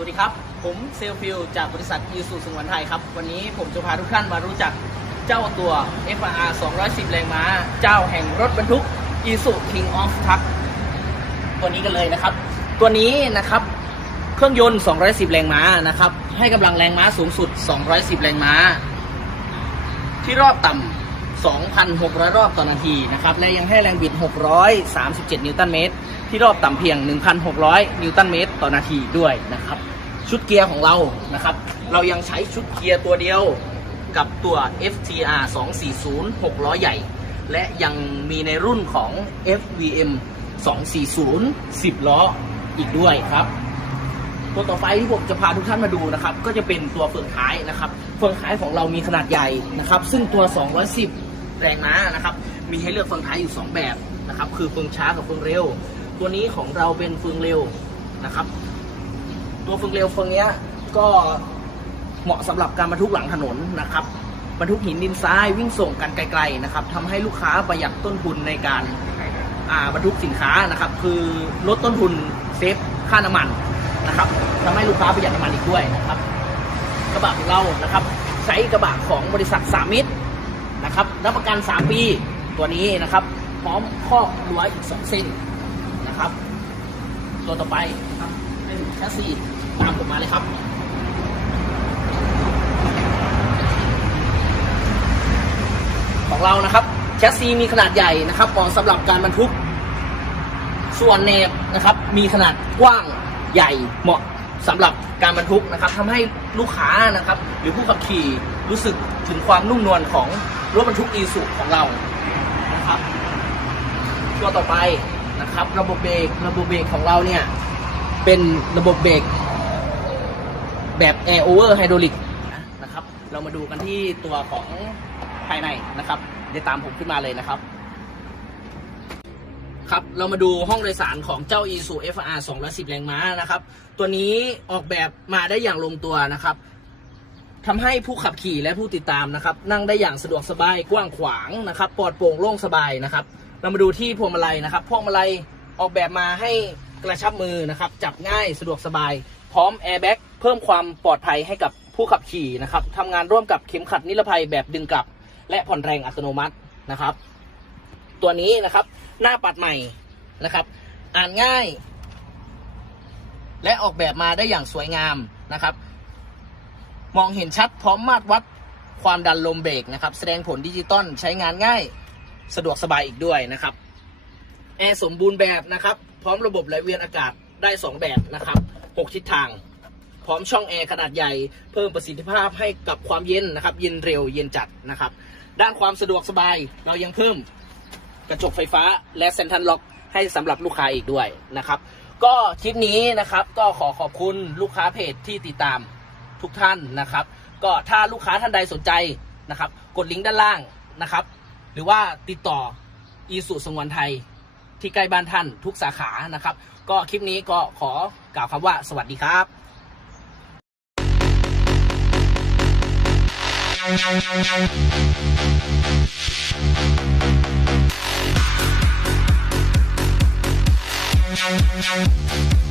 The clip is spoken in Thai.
วัสดีครับ ผมเซลฟิลจากบริษัทยูสุสงวนไทยครับ วันนี้ผมจะพาทุกท่านมารู้จักเจ้าตัว FR 210 แรงม้า เจ้าแห่งรถบรรทุก i s u King of Truck ตัวนี้กันเลยนะครับ ตัวนี้นะครับ เครื่องยนต์ 210 แรงม้านะครับ ให้กำลังแรงม้าสูงสุด 210 แรงม้า ที่รอบต่ำ 2,600 รอบต่อนาทีนะครับ และยังให้แรงบิด 637 นิวตันเมตร ที่รอบต่ำเพียง 1,600 นิวตันเมตร ต่อนาทีด้วยนะครับ ชุดเกียร์ของเรานะครับ เรายังใช้ชุดเกียร์ตัวเดียวกับตัว FTR 240 6ล้อใหญ่ และยังมีในรุ่นของ FVM 240 10 ล้ออีกด้วยครับ ตัวต่อไปที่ผมจะพาทุกท่านมาดูนะครับ ก็จะเป็นตัวเฟืองท้ายนะครับ เฟืองท้ายของเรามีขนาดใหญ่นะครับ ซึ่งตัว 210 แรงม้านะครับ มีให้เลือกเฟืองท้ายอยู่ 2 แบบนะครับ คือเฟืองช้ากับเฟืองเร็ว ตัวนี้ของเราเป็นเฟืองเร็วนะครับ ตัวเฟืองเร็วเฟืองนี้ก็เหมาะสำหรับการบรรทุกหลังถนนนะครับบรรทุกหินดินทรายวิ่งส่งกันไกลๆนะครับทำให้ลูกค้าประหยัดต้นทุนในการบรรทุกสินค้านะครับ คือลดต้นทุนเซฟค่าน้ำมันนะครับทำให้ลูกค้าประหยัดน้ำมันอีกด้วยนะครับ กระบะของเรานะครับ ใช้กระบะของบริษัทสามิตร นะครับ รับประกัน 3 ปีตัวนี้นะครับ พร้อมครอบรั้วอีก 2 เส้นนะครับ ตัวต่อไปนะครับเป็นแชสซีตามผมมาเลยครับของเรานะครับแชสซีมีขนาดใหญ่นะครับเหมาะสำหรับการบรรทุก ส่วนเนบนะครับ มีขนาดกว้างใหญ่เหมาะสำหรับการบรรทุกนะครับทำให้ลูกค้านะครับ หรือผู้ขับขี่รู้สึกถึงความนุ่มนวลของ รถบรรทุกอีสุของเรานะครับตัวต่อไปนะครับ ระบบเบรกระบบเบรกของเราเนี่ย เป็นระบบเบรกแบบ Air Over Hydraulic นะครับ เรามาดูกันที่ตัวของภายในนะครับเดี๋ยวตามผมขึ้นมาเลยนะครับ ครับเรามาดูห้องโดยสารของเจ้า i s u FR 210 แรงม้านะครับ ตัวนี้ออกแบบมาได้อย่างลงตัวนะครับ ทำให้ผู้ขับขี่และผู้ติดตามนะครับ นั่งได้อย่างสะดวกสบายกว้างขวางนะครับปลอดโปร่งโล่งสบายนะครับ เรามาดูที่พวงมาลัยนะครับพวงมาลัยออกแบบมาให้กระชับมือนะครับ จับง่ายสะดวกสบาย พร้อมแอร์แบ็กเพิ่มความปลอดภัยให้กับผู้ขับขี่นะครับทำงานร่วมกับเข็มขัดนิรภัยแบบดึงกลับ และผ่อนแรงอัตโนมัตินะครับ ตัวนี้นะครับ หน้าปัดใหม่นะครับ อ่านง่าย และออกแบบมาได้อย่างสวยงามนะครับ มองเห็นชัดพร้อมมาตรวัดความดันลมเบรกนะครับ แสดงผลดิจิตอลใช้งานง่ายสะดวกสบายอีกด้วยนะครับแอร์สมบูรณ์แบบนะครับ พร้อมระบบไหลเวียนอากาศได้ 2 แบบนะครับ 6 ทิศทาง พร้อมช่องแอร์ขนาดใหญ่ เพิ่มประสิทธิภาพให้กับความเย็นนะครับ เย็นเร็วเย็นจัดนะครับ ด้านความสะดวกสบายเรายังเพิ่มกระจกไฟฟ้าและเซ็นทรัลล็อกให้สำหรับลูกค้าอีกด้วยนะครับ ก็คลิปนี้นะครับก็ขอขอบคุณลูกค้าเพจที่ติดตาม ทุกท่านนะครับ ก็ถ้าลูกค้าท่านใดสนใจนะครับ กดลิงก์ด้านล่างนะครับ หรือว่าติดต่ออีสุสงวนไทยที่ใกล้บ้านท่านทุกสาขานะครับ ก็คลิปนี้ก็ขอกล่าวคำว่าสวัสดีครับ Thank.